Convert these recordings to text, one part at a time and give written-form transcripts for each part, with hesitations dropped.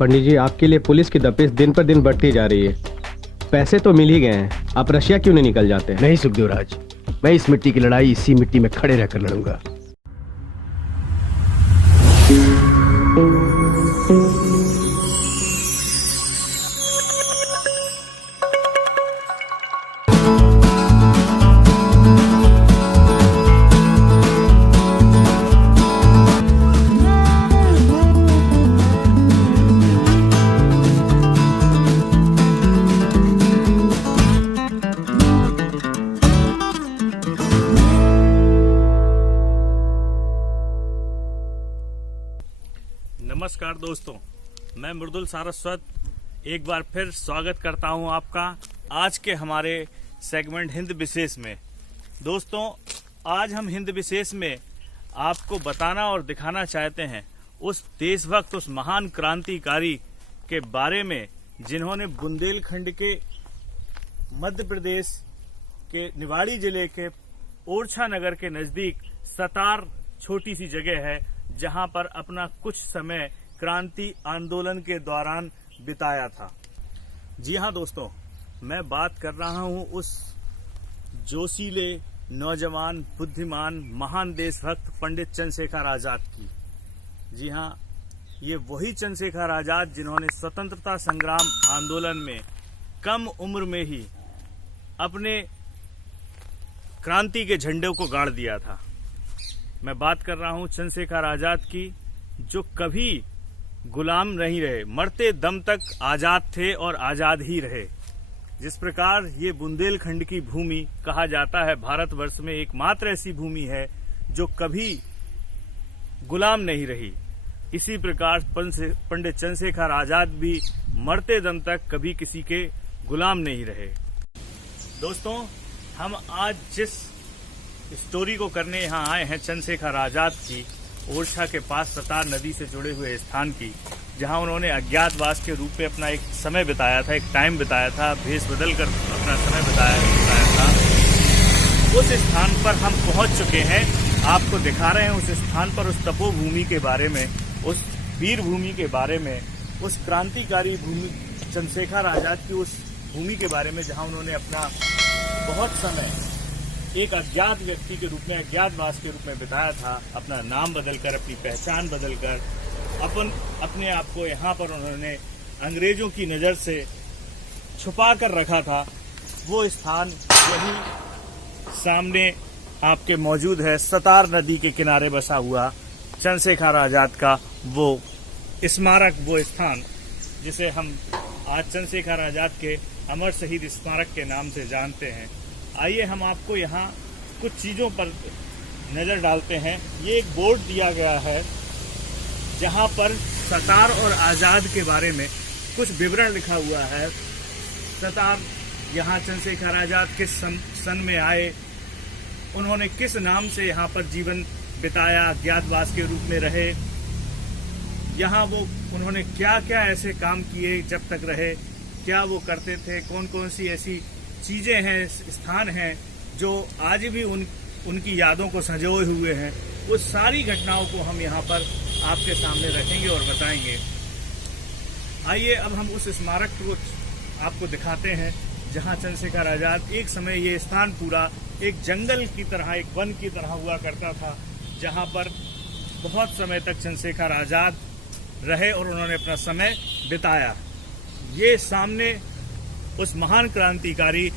पंडित जी, आपके लिए पुलिस की दबिश दिन पर दिन बढ़ती जा रही है। पैसे तो मिल ही गए हैं, आप रशिया क्यों नहीं निकल जाते? नहीं सुखदेवराज, मैं इस मिट्टी की लड़ाई इसी मिट्टी में खड़े रहकर लड़ूंगा। नमस्कार दोस्तों, मैं मृदुल सारस्वत एक बार फिर स्वागत करता हूं आपका आज के हमारे सेगमेंट हिंद विशेष में। दोस्तों, आज हम हिंद विशेष में आपको बताना और दिखाना चाहते हैं उस देशभक्त, उस महान क्रांतिकारी के बारे में जिन्होंने बुंदेलखंड के मध्य प्रदेश के निवाड़ी जिले के ओरछा नगर के नजदीक सतार छोटी सी जगह है, जहां पर अपना कुछ समय क्रांति आंदोलन के दौरान बिताया था। जी हां दोस्तों, मैं बात कर रहा हूं उस जोशीले, नौजवान, बुद्धिमान, महान देशभक्त पंडित चंद्रशेखर आजाद की। जी हां, ये वही चंद्रशेखर आजाद जिन्होंने स्वतंत्रता संग्राम आंदोलन में कम उम्र में ही अपने क्रांति के झंडे को गाड़ दिया था। मैं बात कर रहा हूं चंद्रशेखर आजाद की, जो कभी गुलाम नहीं रहे, मरते दम तक आजाद थे और आजाद ही रहे। जिस प्रकार ये बुंदेलखंड की भूमि कहा जाता है भारतवर्ष में एकमात्र ऐसी भूमि है जो कभी गुलाम नहीं रही, इसी प्रकार पंडित चंद्रशेखर आजाद भी मरते दम तक कभी किसी के गुलाम नहीं रहे। दोस्तों, हम आज जिस स्टोरी को करने यहाँ आए हैं चंद्रशेखर आजाद की, ओरछा के पास सतार नदी से जुड़े हुए स्थान की, जहाँ उन्होंने अज्ञातवास के रूप में अपना एक समय बिताया था, एक टाइम बिताया था, भेष बदल कर अपना समय बिताया था। उस स्थान पर हम पहुंच चुके हैं, आपको दिखा रहे हैं उस स्थान पर, उस तपोभूमि के बारे में, उस वीर भूमि के बारे में, उस क्रांतिकारी भूमि चंद्रशेखर आजाद की उस भूमि के बारे में, जहाँ उन्होंने अपना बहुत समय एक अज्ञात व्यक्ति के रूप में, अज्ञातवास के रूप में बिताया था, अपना नाम बदलकर, अपनी पहचान बदलकर, अपने आप को यहाँ पर उन्होंने अंग्रेजों की नजर से छुपा कर रखा था। वो स्थान यही सामने आपके मौजूद है, सतार नदी के किनारे बसा हुआ चंद्रशेखर आजाद का वो स्मारक, वो स्थान जिसे हम आज चंद्रशेखर आजाद के अमर शहीद स्मारक के नाम से जानते हैं। आइए हम आपको यहाँ कुछ चीजों पर नजर डालते हैं। ये एक बोर्ड दिया गया है जहाँ पर सतार और आजाद के बारे में कुछ विवरण लिखा हुआ है। सतार, यहाँ चंद्रशेखर आजाद किस सन में आए, उन्होंने किस नाम से यहाँ पर जीवन बिताया, अज्ञातवास के रूप में रहे, यहाँ वो उन्होंने क्या क्या ऐसे काम किए जब तक रहे, क्या वो करते थे, कौन कौन सी ऐसी चीजें हैं, स्थान हैं जो आज भी उनकी यादों को संजोए हुए हैं। उस सारी घटनाओं को हम यहाँ पर आपके सामने रखेंगे और बताएंगे। आइए अब हम उस स्मारक को आपको दिखाते हैं जहाँ चंद्रशेखर आजाद, एक समय ये स्थान पूरा एक जंगल की तरह, एक वन की तरह हुआ करता था, जहाँ पर बहुत समय तक चंद्रशेखर आजाद रहे और उन्होंने अपना समय बिताया। ये सामने उस महान क्रांतिकारी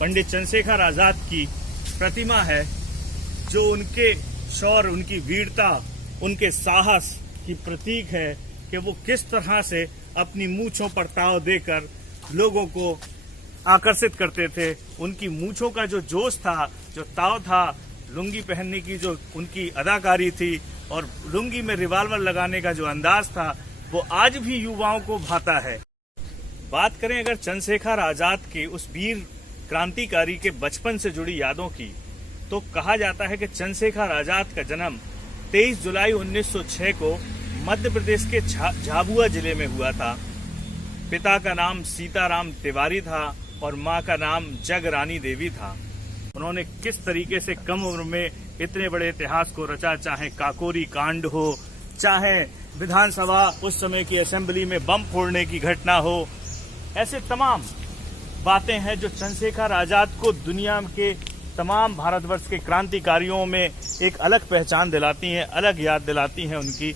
पंडित चंद्रशेखर आजाद की प्रतिमा है, जो उनके शौर्य, उनकी वीरता, उनके साहस की प्रतीक है कि वो किस तरह से अपनी मूंछों पर ताव देकर लोगों को आकर्षित करते थे। उनकी मूंछों का जो जोश था, जो ताव था, लुंगी पहनने की जो उनकी अदाकारी थी और लुंगी में रिवाल्वर लगाने का जो अंदाज था, वो आज भी युवाओं को भाता है। बात करें अगर चंद्रशेखर आजाद के उस वीर क्रांतिकारी के बचपन से जुड़ी यादों की, तो कहा जाता है कि चंद्रशेखर आजाद का जन्म 23 जुलाई 1906 को मध्य प्रदेश के झाबुआ जिले में हुआ था। पिता का नाम सीताराम तिवारी था और मां का नाम जगरानी देवी था। उन्होंने किस तरीके से कम उम्र में इतने बड़े इतिहास को रचा, चाहे काकोरी कांड हो, चाहे विधानसभा उस समय की असेंबली में बम फोड़ने की घटना हो, ऐसे तमाम बातें हैं जो चंद्रशेखर आजाद को दुनिया के तमाम भारतवर्ष के क्रांतिकारियों में एक अलग पहचान दिलाती हैं, अलग याद दिलाती हैं उनकी।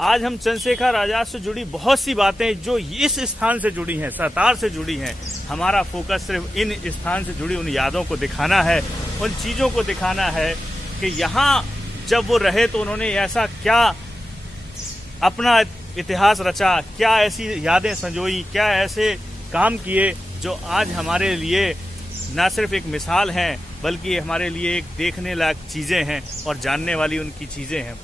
आज हम चंद्रशेखर आजाद से जुड़ी बहुत सी बातें जो इस स्थान से जुड़ी हैं, सतार से जुड़ी हैं, हमारा फोकस सिर्फ इन स्थान से जुड़ी उन यादों को दिखाना है, उन चीज़ों को दिखाना है कि यहाँ जब वो रहे तो उन्होंने ऐसा क्या अपना इतिहास रचा, क्या ऐसी यादें संजोई, क्या ऐसे काम किए जो आज हमारे लिए न सिर्फ एक मिसाल हैं बल्कि हमारे लिए एक देखने लायक चीज़ें हैं और जानने वाली उनकी चीज़ें हैं।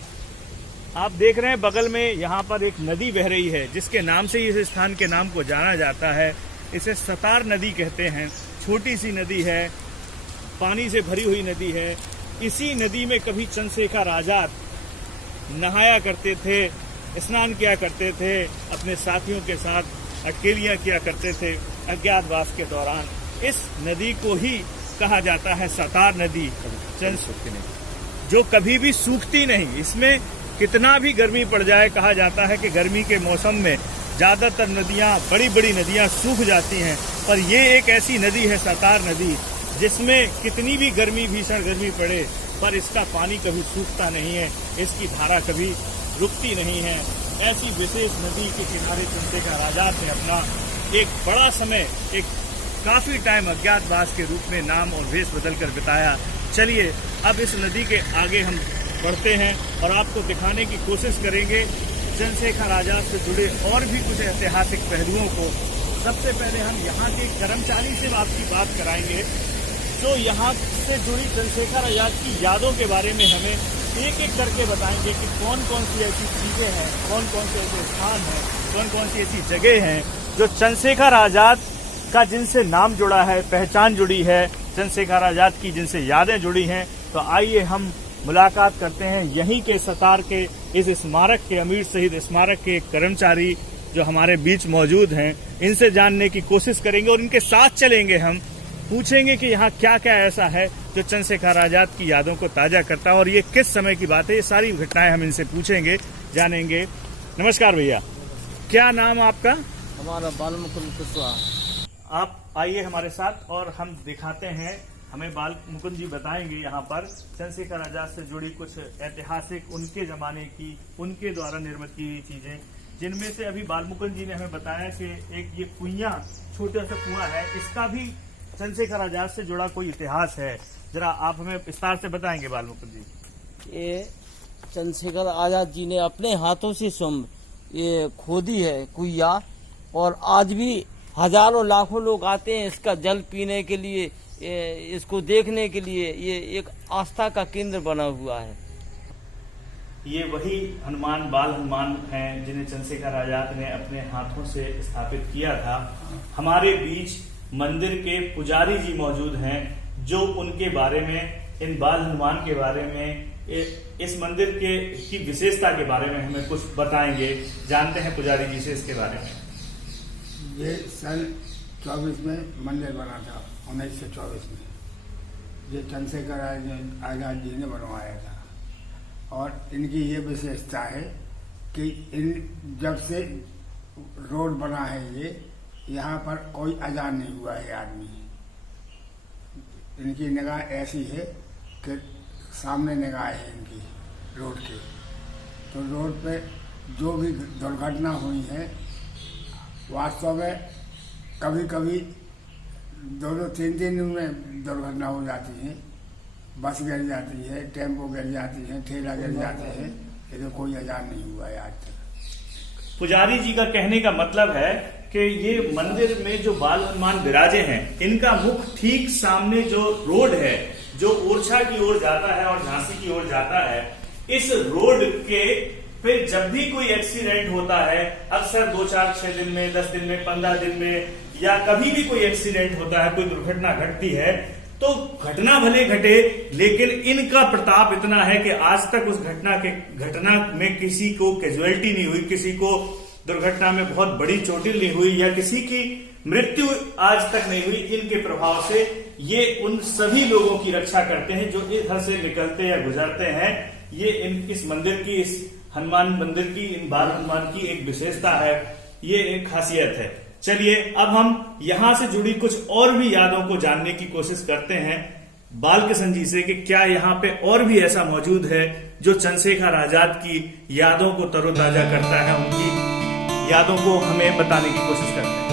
आप देख रहे हैं बगल में यहाँ पर एक नदी बह रही है जिसके नाम से इस स्थान के नाम को जाना जाता है। इसे सतार नदी कहते हैं। छोटी सी नदी है, पानी से भरी हुई नदी है। इसी नदी में कभी चंद्रशेखर आजाद नहाया करते थे, स्नान किया करते थे, अपने साथियों के साथ अटकेलियाँ किया करते थे अज्ञातवास के दौरान। इस नदी को ही कहा जाता है सतार नदी, जो कभी भी सूखती नहीं। इसमें कितना भी गर्मी पड़ जाए, कहा जाता है कि गर्मी के मौसम में ज़्यादातर नदियाँ, बड़ी बड़ी नदियाँ सूख जाती हैं, पर ये एक ऐसी नदी है सतार नदी जिसमें कितनी भी गर्मी, भीषण गर्मी पड़े पर इसका पानी कभी सूखता नहीं है, इसकी धारा कभी रुकती नहीं है। ऐसी विशेष नदी के किनारे चंद्रशेखर आजाद ने अपना एक बड़ा समय, एक काफी टाइम अज्ञातवास के रूप में नाम और वेश बदलकर बिताया। चलिए अब इस नदी के आगे हम बढ़ते हैं और आपको दिखाने की कोशिश करेंगे चंद्रशेखर आजाद से जुड़े और भी कुछ ऐतिहासिक पहलुओं को। सबसे पहले हम यहाँ के कर्मचारी से आपकी बात कराएंगे जो यहाँ से जुड़ी चंद्रशेखर आजाद की यादों के बारे में हमें एक एक करके बताएंगे कि कौन कौन सी ऐसी चीजें हैं, कौन कौन से ऐसे स्थान हैं, कौन कौन सी ऐसी जगह हैं जो चंद्रशेखर आजाद का जिनसे नाम जुड़ा है, पहचान जुड़ी है, चंद्रशेखर आजाद की जिनसे यादें जुड़ी हैं। तो आइए हम मुलाकात करते हैं यहीं के सतार के इस स्मारक के, अमीर शहीद स्मारक के कर्मचारी जो हमारे बीच मौजूद हैं, इनसे जानने की कोशिश करेंगे और इनके साथ चलेंगे। हम पूछेंगे कि यहाँ क्या क्या ऐसा है जो चंद्रशेखर आजाद की यादों को ताजा करता है और ये किस समय की बात है। ये सारी घटनाएं हम इनसे पूछेंगे, जानेंगे। नमस्कार भैया, क्या नाम आपका? हमारा बाल मुकुंद कुशवाहा। आप आइए हमारे साथ और हम दिखाते हैं, हमें बाल मुकुंद जी बताएंगे यहाँ पर चंद्रशेखर आजाद से जुड़ी कुछ ऐतिहासिक, उनके जमाने की, उनके द्वारा निर्मित की हुई चीजें, जिनमें से अभी बाल मुकुंद जी ने हमें बताया कि एक ये कुइयां, छोटा सा कुआं है, इसका भी चंद्रशेखर आजाद से जुड़ा कोई इतिहास है। जरा आप हमें विस्तार से बताएंगे बाल मुकुंद जी। ये चंद्रशेखर आजाद जी ने अपने हाथों से स्वयं ये खोदी है कुइया, और आज भी हजारों लाखों लोग आते हैं इसका जल पीने के लिए, इसको देखने के लिए। ये एक आस्था का केंद्र बना हुआ है। ये वही हनुमान, बाल हनुमान हैं जिन्हें चंद्रशेखर आजाद ने अपने हाथों से स्थापित किया था। हमारे बीच मंदिर के पुजारी जी मौजूद हैं जो उनके बारे में, इन बाल हनुमान के बारे में, इस मंदिर की विशेषता के बारे में हमें कुछ बताएंगे। जानते हैं पुजारी जी से इसके बारे में। ये सन 24 में मंदिर बना था, 1924 में। ये चंद्रशेखर आजाद जी ने बनवाया था और इनकी ये विशेषता है कि इन जब से रोड बना है ये, यहाँ पर कोई अजान नहीं हुआ है आदमी। इनकी निगाह ऐसी है कि सामने निगाह है इनकी रोड के। तो रोड पे जो भी दुर्घटना हुई है, वास्तव में कभी कभी 2-3 दिन में दुर्घटना हो जाती है। बस गिर जाती है, टेम्पो गिर जाती है, ठेला गिर जाते हैं, लेकिन कोई अजान नहीं हुआ है आज तक। पुजारी जी का कहने का मतलब है कि ये मंदिर में जो बाल हनुमान विराजे हैं, इनका मुख ठीक सामने जो रोड है, जो ओरछा की ओर जाता है और झांसी की ओर जाता है, इस रोड के पे जब भी कोई एक्सीडेंट होता है, अक्सर 2-4-6 दिन में, 10 दिन में, 15 दिन में, या कभी भी कोई एक्सीडेंट होता है, कोई दुर्घटना घटती है, तो घटना भले घटे, लेकिन इनका प्रताप इतना है कि आज तक उस घटना में किसी को कैजुअलिटी नहीं हुई, किसी को दुर्घटना में बहुत बड़ी चोटिल नहीं हुई, या किसी की मृत्यु आज तक नहीं हुई। इनके प्रभाव से ये उन सभी लोगों की रक्षा करते हैं जो इधर से निकलते या गुजरते हैं। ये इस मंदिर की, इस हनुमान मंदिर की, इन बाल हनुमान की एक विशेषता है, ये एक खासियत है। चलिए अब हम यहाँ से जुड़ी कुछ और भी यादों को जानने की कोशिश करते हैं बालकिशन जी से कि क्या यहाँ पे और भी ऐसा मौजूद है जो चंद्रशेखर आजाद की यादों को तरोताजा करता है, उनकी यादों को हमें बताने की कोशिश करते हैं।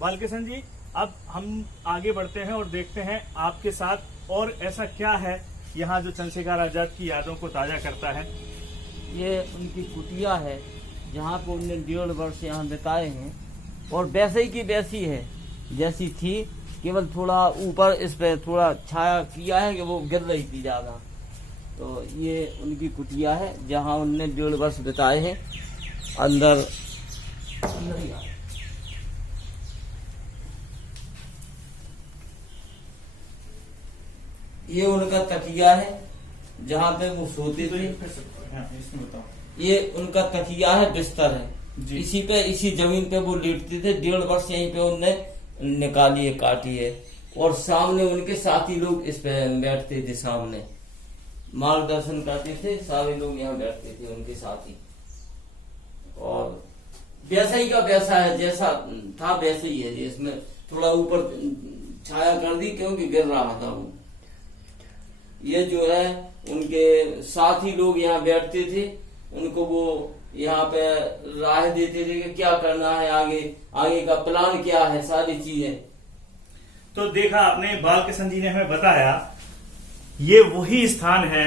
बालकिशन जी, अब हम आगे बढ़ते हैं और देखते हैं आपके साथ और ऐसा क्या है यहाँ जो चंद्रशेखर आजाद की यादों को ताजा करता है। ये उनकी कुटिया है जहाँ पे उनने 1.5 वर्ष यहाँ बिताए हैं और वैसे ही की वैसी है जैसी थी, केवल थोड़ा ऊपर इस पे थोड़ा छाया किया है कि वो गिर रही थी ज्यादा। तो ये उनकी कुटिया है जहाँ उनने 1.5 वर्ष बिताए हैं। अंदर ये उनका तकिया है जहाँ पे वो सोते थे। ये उनका तकिया है, बिस्तर है, इसी जमीन पे वो लेटते थे। 1.5 वर्ष यहीं पे उनने निकाली है, काटी है। और सामने उनके साथी लोग इस पे बैठते थे, सामने मार्गदर्शन करते थे, सारे लोग यहाँ बैठते थे उनके साथी। और वैसा ही का वैसा है, जैसा था वैसे ही है। इसमें थोड़ा ऊपर छाया कर दी क्योंकि गिर रहा था वो। ये जो है उनके साथी लोग यहाँ बैठते थे, उनको वो यहाँ पे राय देते थे कि क्या करना है, आगे का प्लान क्या है, सारी चीजें। तो देखा आपने, बालकिशन जी ने हमें बताया ये वही स्थान है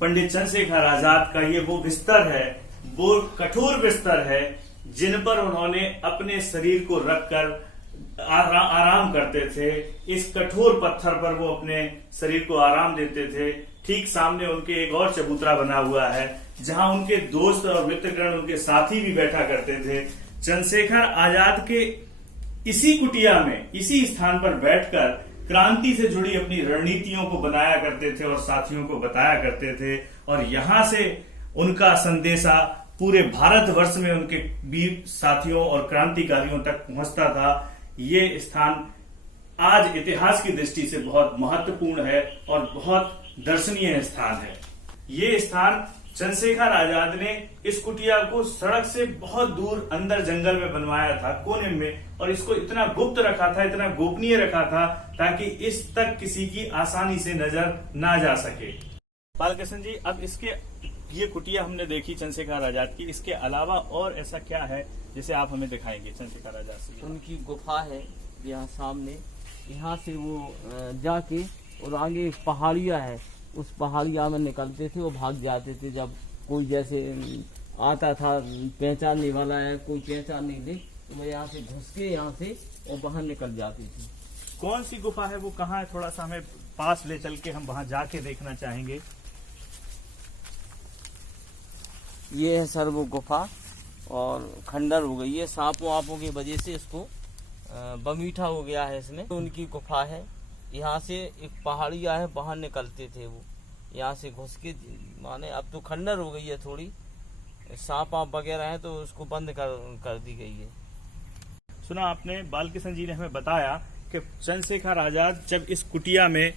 पंडित चंद्रशेखर आजाद का, ये वो बिस्तर है, वो कठोर बिस्तर है जिन पर उन्होंने अपने शरीर को रखकर आराम करते थे। इस कठोर पत्थर पर वो अपने शरीर को आराम देते थे। ठीक सामने उनके एक और चबूतरा बना हुआ है जहां उनके दोस्त और मित्रगण, उनके साथी भी बैठा करते थे। चंद्रशेखर आजाद के इसी कुटिया में, इसी स्थान पर बैठकर क्रांति से जुड़ी अपनी रणनीतियों को बनाया करते थे और साथियों को बताया करते थे। और यहां से उनका संदेशा पूरे भारतवर्ष में उनके वीर साथियों और क्रांतिकारियों तक पहुंचता था। ये स्थान आज इतिहास की दृष्टि से बहुत महत्वपूर्ण है और बहुत दर्शनीय स्थान है। ये स्थान चंद्रशेखर आजाद ने इस कुटिया को सड़क से बहुत दूर अंदर जंगल में बनवाया था, कोने में, और इसको इतना गुप्त रखा था, इतना गोपनीय रखा था ताकि इस तक किसी की आसानी से नजर ना जा सके। बालकिशन जी, अब ये कुटिया हमने देखी चंद्रशेखर आजाद की, इसके अलावा और ऐसा क्या है जिसे आप हमें दिखाएंगे चंद्रशेखर आजाद से? उनकी गुफा है यहाँ सामने, यहाँ से वो जाके और आगे एक पहाड़िया है, उस पहाड़िया में निकलते थे, वो भाग जाते थे। जब कोई जैसे आता था पहचानने वाला है, कोई पहचान नहीं दे, तो वो यहाँ से घुस के यहाँ से और बाहर निकल जाती थी। कौन सी गुफा है, वो कहाँ है? थोड़ा सा हमें पास ले चल के हम वहां जाके देखना चाहेंगे। ये है सर वो गुफा, और खंडर हो गई है सांपों आपों की वजह से, इसको बमीठा हो गया है इसमें। तो उनकी गुफा है, यहाँ से एक पहाड़िया है, बाहर निकलते थे वो, यहाँ से घुस के, माने अब तो खंडर हो गई है थोड़ी, सांप आप वगैरह है तो उसको बंद कर दी गई है। सुना आपने, बालकिशन जी ने हमें बताया कि चंद्रशेखर आजाद जब इस कुटिया में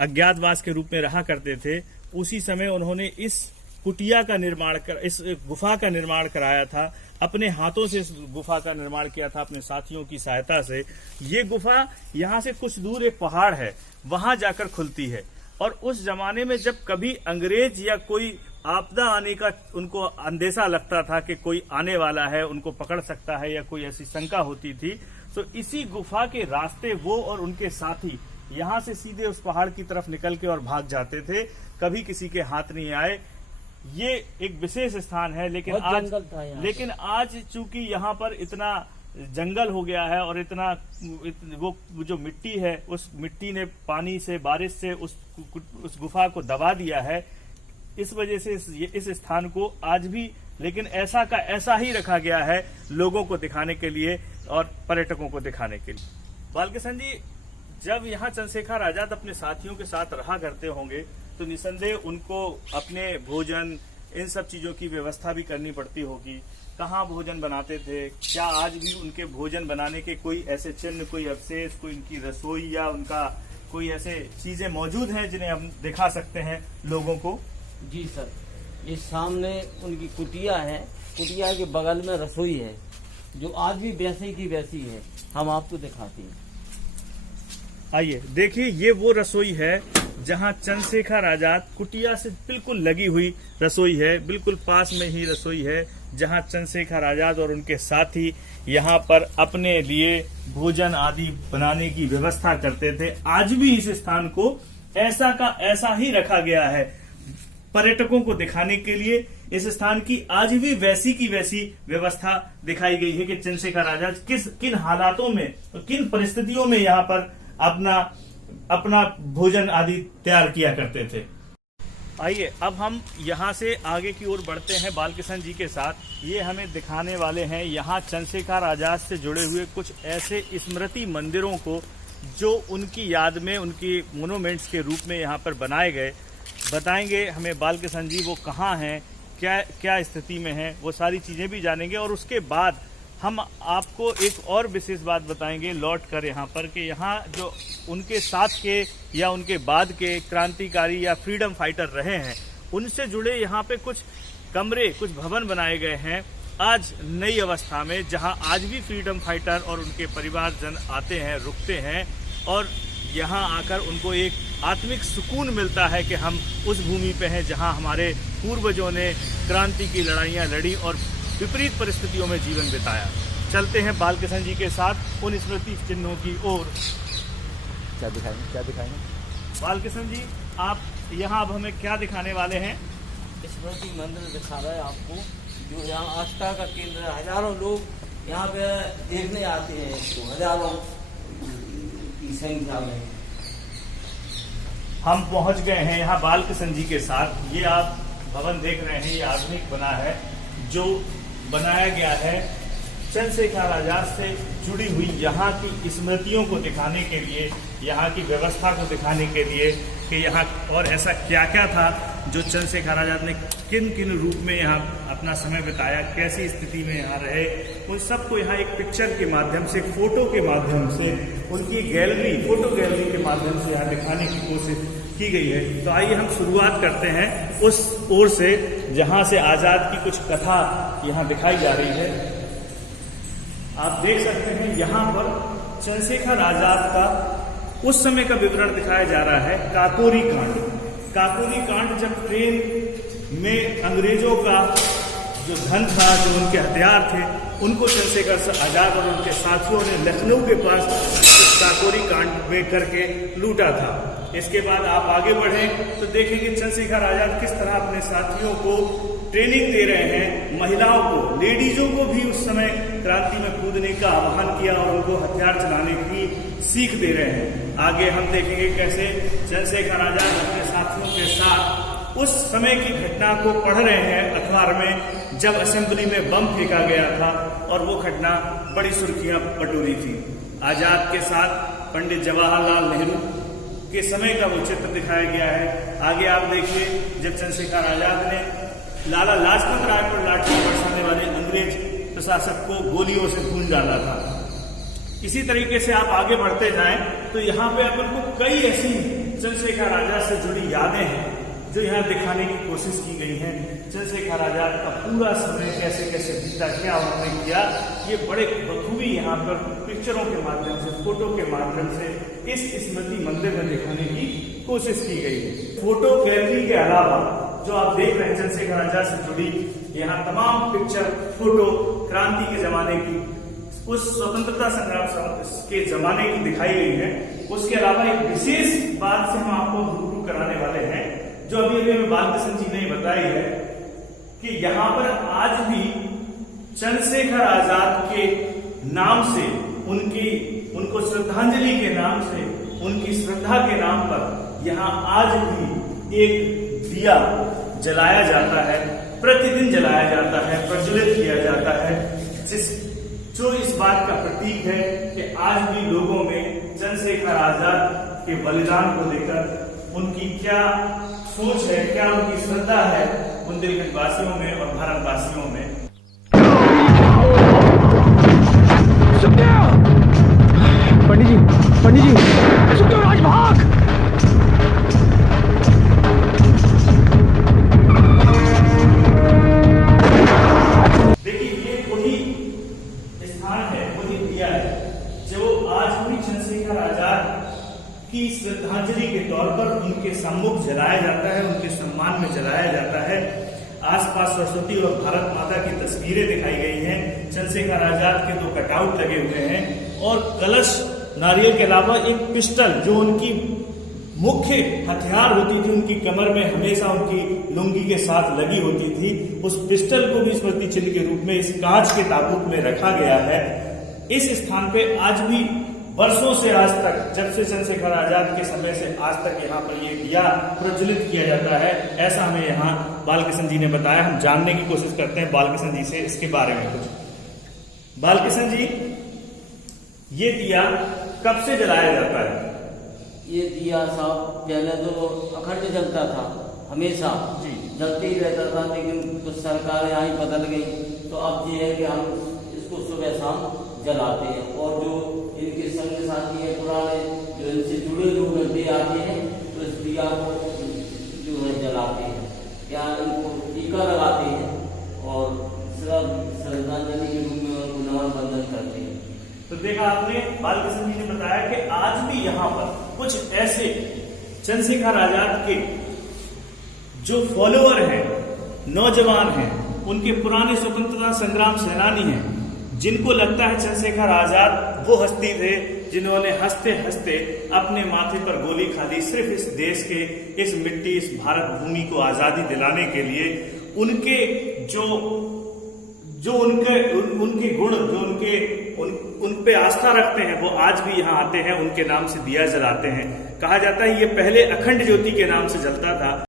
अज्ञातवास के रूप में रहा करते थे, उसी समय उन्होंने इस कुटिया का निर्माण इस गुफा का निर्माण कराया था, अपने हाथों से इस गुफा का निर्माण किया था अपने साथियों की सहायता से। ये गुफा यहाँ से कुछ दूर एक पहाड़ है, वहां जाकर खुलती है। और उस जमाने में जब कभी अंग्रेज या कोई आपदा आने का उनको अंदेशा लगता था कि कोई आने वाला है, उनको पकड़ सकता है, या कोई ऐसी शंका होती थी, तो इसी गुफा के रास्ते वो और उनके साथी यहाँ से सीधे उस पहाड़ की तरफ निकल के और भाग जाते थे, कभी किसी के हाथ नहीं आए। ये एक विशेष स्थान है, बहुत जंगल था यहाँ पे। लेकिन आज चूंकि यहाँ पर इतना जंगल हो गया है और इतना वो जो मिट्टी है, उस मिट्टी ने पानी से, बारिश से उस गुफा को दबा दिया है। इस वजह से इस स्थान को आज भी लेकिन ऐसा का ऐसा ही रखा गया है, लोगों को दिखाने के लिए और पर्यटकों को दिखाने के लिए। बालकिशन जी, जब यहाँ चंद्रशेखर आजाद अपने साथियों के साथ रहा करते होंगे तो निसंदेह उनको अपने भोजन, इन सब चीजों की व्यवस्था भी करनी पड़ती होगी। कहाँ भोजन बनाते थे? क्या आज भी उनके भोजन बनाने के कोई ऐसे चिन्ह, कोई अवशेष, कोई उनकी रसोई या उनका कोई ऐसे चीजें मौजूद हैं जिन्हें हम दिखा सकते हैं लोगों को? जी सर, ये सामने उनकी कुटिया है, कुटिया के बगल में रसोई है जो आज भी वैसे की वैसी है, हम आपको दिखाते हैं। आइए देखिए, ये वो रसोई है जहां चंद्रशेखर आजाद, कुटिया से बिल्कुल लगी हुई रसोई है, बिल्कुल पास में ही रसोई है जहां चंद्रशेखर आजाद और उनके साथी यहाँ पर अपने लिए भोजन आदि बनाने की व्यवस्था करते थे। आज भी इस स्थान को ऐसा का ऐसा ही रखा गया है, पर्यटकों को दिखाने के लिए इस स्थान की आज भी वैसी की वैसी व्यवस्था दिखाई गई है कि चंद्रशेखर आजाद किन हालातों में, किन परिस्थितियों में यहाँ पर अपना भोजन आदि तैयार किया करते थे। आइए अब हम यहाँ से आगे की ओर बढ़ते हैं बालकिशन जी के साथ। ये हमें दिखाने वाले हैं यहाँ चंद्रशेखर आजाद से जुड़े हुए कुछ ऐसे स्मृति मंदिरों को जो उनकी याद में, उनकी मोनूमेंट्स के रूप में यहाँ पर बनाए गए। बताएंगे हमें बालकिशन जी वो कहाँ हैं, क्या स्थिति में हैं, वो सारी चीज़ें भी जानेंगे। और उसके बाद हम आपको एक और विशेष बात बताएंगे लौट कर यहाँ पर कि यहाँ जो उनके साथ के या उनके बाद के क्रांतिकारी या फ्रीडम फाइटर रहे हैं, उनसे जुड़े यहाँ पे कुछ कमरे, कुछ भवन बनाए गए हैं आज नई अवस्था में, जहाँ आज भी फ्रीडम फाइटर और उनके परिवारजन आते हैं, रुकते हैं और यहाँ आकर उनको एक आत्मिक सुकून मिलता है कि हम उस भूमि पे हैं जहाँ हमारे पूर्वजों ने क्रांति की लड़ाइयाँ लड़ी और विपरीत परिस्थितियों में जीवन बिताया। चलते हैं बालकिशन जी के साथ उन स्मृति चिन्हों की ओर। क्या दिखाएंगे? बालकिशन जी, आप यहाँ अब हमें क्या दिखाने वाले हैं? स्मृति मंदिर दिखा रहा है आपको, जो यहाँ आस्था का केंद्र है। हजारों लोग यहाँ पे देखने आते हैं इसको, हजारों की संख्या में। हम पहुंच गए हैं यहाँ बालकिशन जी के साथ। ये आप भवन देख रहे हैं, ये आधुनिक बना है, जो बनाया गया है चंद्रशेखर आजाद से जुड़ी हुई यहाँ की स्मृतियों को दिखाने के लिए, यहाँ की व्यवस्था को दिखाने के लिए कि यहाँ और ऐसा क्या क्या था जो चंद्रशेखर आजाद ने किन किन रूप में यहाँ अपना समय बिताया, कैसी स्थिति में यहाँ रहे, उन सबको यहाँ एक पिक्चर के माध्यम से, फोटो के माध्यम से, उनकी गैलरी, फोटो गैलरी के माध्यम से यहाँ दिखाने की कोशिश की गई है। तो आइए हम शुरुआत करते हैं उस ओर से जहाँ से आजाद की कुछ कथा यहाँ दिखाई जा रही है। आप देख सकते हैं यहाँ पर चंद्रशेखर आजाद का उस समय का विवरण दिखाया जा रहा है। काकोरी कांड, काकोरी कांड जब ट्रेन में अंग्रेजों का जो धन था, जो उनके हथियार थे, उनको चंद्रशेखर आजाद और उनके साथियों ने लखनऊ के पास काकोरी कांड में करके लूटा था। इसके बाद आप आगे बढ़ें तो देखेंगे चंद्रशेखर आजाद किस तरह अपने साथियों को ट्रेनिंग दे रहे हैं, महिलाओं को, लेडीजों को भी उस समय क्रांति में कूदने का आह्वान किया और उनको हथियार चलाने की सीख दे रहे हैं। आगे हम देखेंगे कैसे चंद्रशेखर आजाद अपने साथियों के साथ उस समय की घटना को पढ़ रहे हैं अखबार में, जब असेंबली में बम फेंका गया था और वो घटना बड़ी सुर्खियां बटोरी थी। आजाद के साथ पंडित जवाहरलाल नेहरू के समय का वो चित्र दिखाया गया है। आगे आप देखिए जब चंद्रशेखर आजाद ने लाला लाजपत राय पर लाठियां बरसाने वाले अंग्रेज प्रशासक को गोलियों से भून डाला था। इसी तरीके से आप आगे बढ़ते जाएं तो यहाँ पे अपन को कई ऐसी चंद्रशेखर आजाद से जुड़ी यादें हैं जो यहाँ दिखाने की कोशिश की गई है। चंद्रशेखर आजाद का पूरा समय कैसे कैसे बीता, क्या उन्होंने किया, ये बड़े बखूबी यहाँ पर पिक्चरों के माध्यम से, फोटो के माध्यम से इस स्मृति मंदिर में दिखाने की कोशिश की गई है। फोटो गैलरी के अलावा जो आप देख रहे हैं चंद्रशेखर आजाद से जुड़ी यहाँ तमाम पिक्चर, फोटो क्रांति के जमाने की, उस स्वतंत्रता संग्राम के जमाने की दिखाई गई है। उसके अलावा एक विशेष बात से हम आपको रूबरू कराने वाले हैं, जो अभी अभी हमें बालकृष्ण जी ने बताई है कि यहाँ पर आज भी चंद्रशेखर आजाद के नाम से, उनको श्रद्धांजलि के नाम से, उनकी श्रद्धा के नाम पर यहाँ आज भी एक दिया जलाया जाता है, प्रतिदिन जलाया जाता है, प्रज्वलित किया जाता है, जो इस बात का प्रतीक है कि आज भी लोगों में चंद्रशेखर आजाद के बलिदान को लेकर उनकी क्या सोच है, क्या उनकी श्रद्धा है बुंदेलखंड वासियों में और भारतवासियों में। पंडित जी सुखदेव राज भाग। देखिए ये वही स्थान है, वही दिया है जो आज भी चंद्रशेखर आजाद की श्रद्धांजलि के तौर पर उनके सम्मुख जलाया जाता है, उनके सम्मान में जलाया जाता है। आसपास सरस्वती और भारत माता की तस्वीरें दिखाई गई हैं, चंद्रशेखर आजाद के 2 कटआउट लगे हुए हैं और कलश, नारियल के अलावा एक पिस्टल जो उनकी मुख्य हथियार होती थी, उनकी कमर में हमेशा उनकी लुंगी के साथ लगी होती थी, उस पिस्टल को भी स्मृति चिन्ह के रूप में इस कांच के ताबूत में रखा गया है। इस स्थान पे आज भी वर्षों से आज तक, जब से चंद्रशेखर आजाद के समय से आज तक यहाँ पर ये दिया प्रज्वलित किया जाता है, ऐसा हमें यहाँ बालकृष्ण जी ने बताया। हम जानने की कोशिश करते हैं बालकृष्ण जी से इसके बारे में कुछ। बालकृष्ण जी, ये दिया कब से जलाया जाता है? ये दिया साहब पहले तो अखंड जलता था, हमेशा जी जलते ही रहता था, लेकिन कुछ सरकारें आई बदल गई, तो अब ये है कि हम इसको सुबह शाम जलाते हैं। और जो इनके संग साथी है पुराने, जो इनसे जुड़े लोग भी आते हैं, तो इस दिया को जो है जलाते हैं या इनको टीका लगाते हैं और श्रद्धांजलि के रूप में उनको नमन बंधन करते हैं। तो देखा आपने, बालकृष्ण जी ने बताया कि आज भी यहाँ पर कुछ ऐसे चंद्रशेखर आजाद के जो फॉलोअर हैं, नौजवान हैं, उनके पुराने स्वतंत्रता संग्राम सेनानी हैं, जिनको लगता है चंद्रशेखर आजाद वो हस्ती थे जिन्होंने हंसते हंसते अपने माथे पर गोली खा दी, सिर्फ इस देश के, इस मिट्टी, इस भारत भूमि को आजादी दिलाने के लिए। उनके जो उनके गुण, जो उन पे आस्था रखते हैं, वो आज भी यहाँ आते हैं, उनके नाम से दिया जलाते हैं। कहा जाता है ये पहले अखंड ज्योति के नाम से जलता था।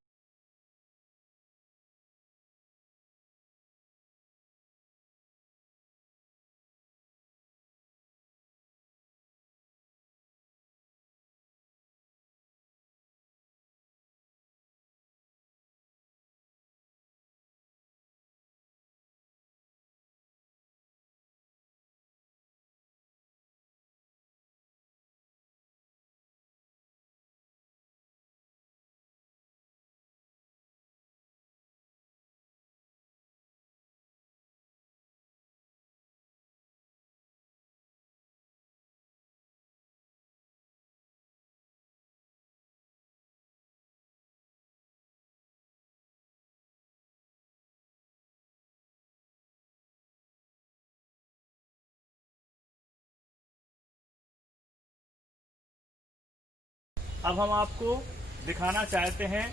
अब हम आपको दिखाना चाहते हैं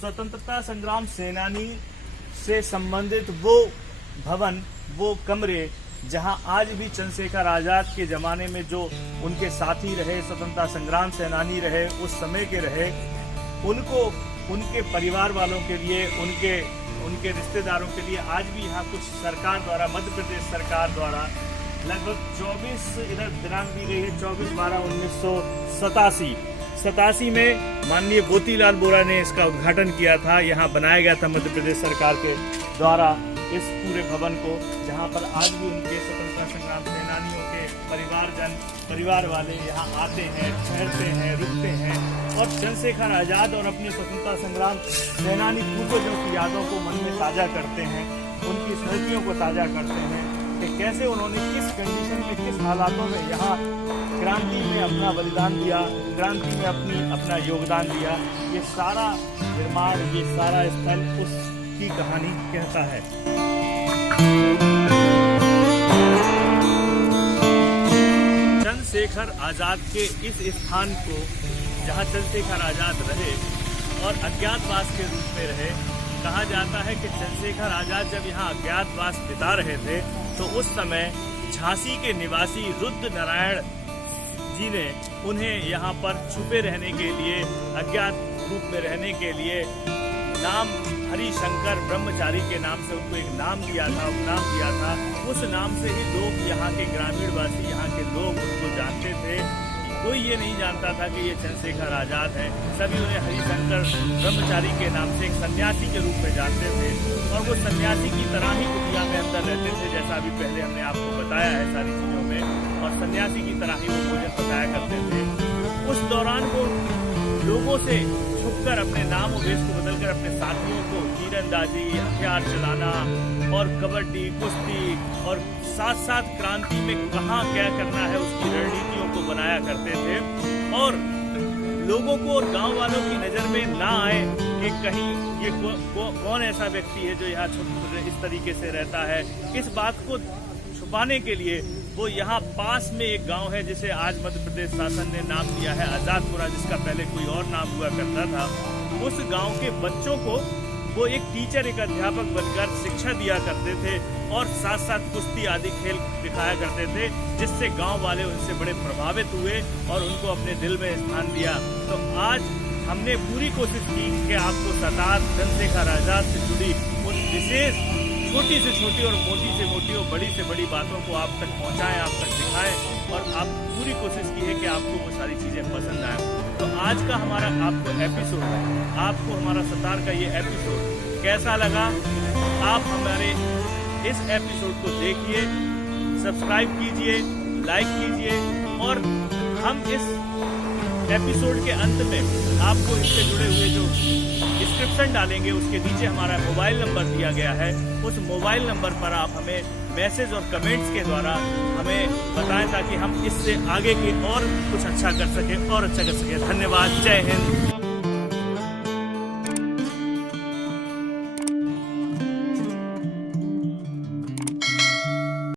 स्वतंत्रता संग्राम सेनानी से संबंधित वो भवन, वो कमरे जहां आज भी चंद्रशेखर आजाद के जमाने में जो उनके साथी रहे, स्वतंत्रता संग्राम सेनानी रहे, उस समय के रहे, उनको, उनके परिवार वालों के लिए, उनके रिश्तेदारों के लिए आज भी यहाँ कुछ सरकार द्वारा, मध्य प्रदेश सरकार द्वारा लगभग 24, इधर दिनांक दी गई है 24/12/1987 में माननीय मोतीलाल वोरा ने इसका उद्घाटन किया था। यहाँ बनाया गया था मध्य प्रदेश सरकार के द्वारा इस पूरे भवन को, जहाँ पर आज भी उनके स्वतंत्रता संग्राम सेनानियों के परिवार वाले यहाँ आते हैं, ठहरते हैं, रुकते हैं और चंद्रशेखर आजाद और अपने स्वतंत्रता संग्राम सेनानी पूर्वजों की यादों को मन में ताजा करते हैं, उनकी स्मृतियों को ताजा करते हैं कि कैसे उन्होंने किस कंडीशन में, किस हालातों में यहाँ क्रांति में अपना बलिदान दिया, क्रांति में अपना योगदान दिया। ये सारा निर्माण, ये सारा स्थल उसकी कहानी कहता है। चंद्रशेखर आजाद के इस स्थान को, जहां चंद्रशेखर आजाद रहे और अज्ञातवास के रूप में रहे, कहा जाता है कि चंद्रशेखर आजाद जब यहाँ अज्ञातवास बिता रहे थे तो उस समय झांसी के निवासी रुद्र नारायण जी ने उन्हें यहाँ पर छुपे रहने के लिए, अज्ञात रूप में रहने के लिए नाम हरिशंकर ब्रह्मचारी के नाम से उनको एक नाम दिया था, उपनाम दिया था। उस नाम से ही लोग, यहाँ के ग्रामीणवासी, यहाँ के लोग उनको जानते थे। कोई ये नहीं जानता था कि ये चंद्रशेखर आजाद हैं। सभी उन्हें हरिशंकर ब्रह्मचारी के नाम से एक सन्यासी के रूप में जानते थे और वो सन्यासी की तरह ही कुटिया में अंदर रहते थे, जैसा अभी पहले हमने आपको बताया है सारी चीज़ों में, और सन्यासी की तरह ही वो भोजन पकाया करते थे। उस दौरान वो लोगों से छुपकर अपने नाम और वेश को बदलकर अपने साथियों को तीरंदाजी, हथियार चलाना और कबड्डी, कुश्ती और साथ साथ क्रांति में कहाँ क्या करना है उसकी रणनीतियों को बनाया करते थे और लोगों को और गांव वालों की नजर में ना आए कि कहीं ये कौन ऐसा व्यक्ति है जो यहाँ इस तरीके से रहता है। इस बात को छुपाने के लिए वो यहाँ पास में एक गांव है जिसे आज मध्य प्रदेश शासन ने नाम दिया है आजादपुरा, जिसका पहले कोई और नाम हुआ करता था। उस गांव के बच्चों को वो एक टीचर, एक अध्यापक बनकर शिक्षा दिया करते थे और साथ साथ कुश्ती आदि खेल दिखाया करते थे, जिससे गांव वाले उनसे बड़े प्रभावित हुए और उनको अपने दिल में स्थान दिया। तो आज हमने पूरी कोशिश की कि आपको सरदार चंद्रशेखर आजाद से जुड़ी उन विशेष छोटी से छोटी और मोटी से मोटी और बड़ी से बड़ी बातों को आप तक पहुंचाएं, आप तक दिखाएं और आप पूरी कोशिश की है कि आपको वो सारी चीजें पसंद आए। तो आज का हमारा आपको एपिसोड, आपको हमारा सतार का ये एपिसोड कैसा लगा, आप हमारे इस एपिसोड को देखिए, सब्सक्राइब कीजिए, लाइक कीजिए और हम इस एपिसोड के अंत में आपको इससे जुड़े हुए जो डिस्क्रिप्शन डालेंगे उसके नीचे हमारा मोबाइल नंबर दिया गया है। उस मोबाइल नंबर पर आप हमें मैसेज और कमेंट्स के द्वारा हमें बताएं ताकि हम इससे आगे की और कुछ अच्छा कर सकें और अच्छा कर सकें। धन्यवाद। जय हिंद।